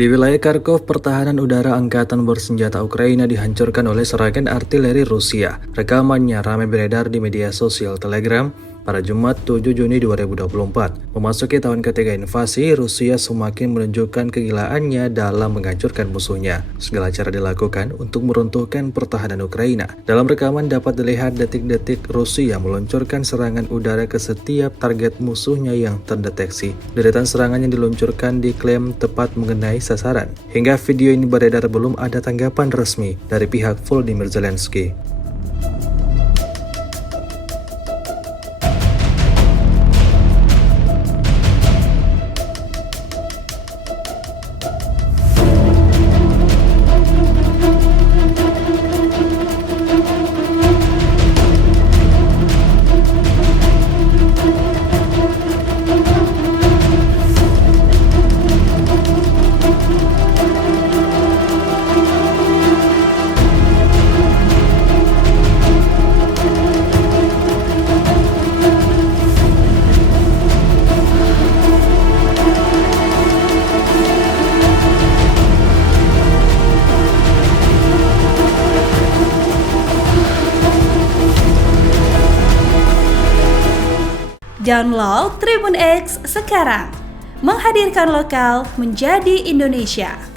Di wilayah Kharkov, pertahanan udara Angkatan Bersenjata Ukraina dihancurkan oleh serangan artileri Rusia. Rekamannya ramai beredar di media sosial Telegram pada Jumat 7 Juni 2024. Memasuki tahun ketiga invasi, Rusia semakin menunjukkan kegilaannya dalam menghancurkan musuhnya. Segala cara dilakukan untuk meruntuhkan pertahanan Ukraina. Dalam rekaman dapat dilihat detik-detik Rusia meluncurkan serangan udara ke setiap target musuhnya yang terdeteksi. Deretan serangan yang diluncurkan diklaim tepat mengenai sasaran. Hingga video ini beredar belum ada tanggapan resmi dari pihak Volodymyr Zelensky. Download Tribun X sekarang, menghadirkan lokal menjadi Indonesia.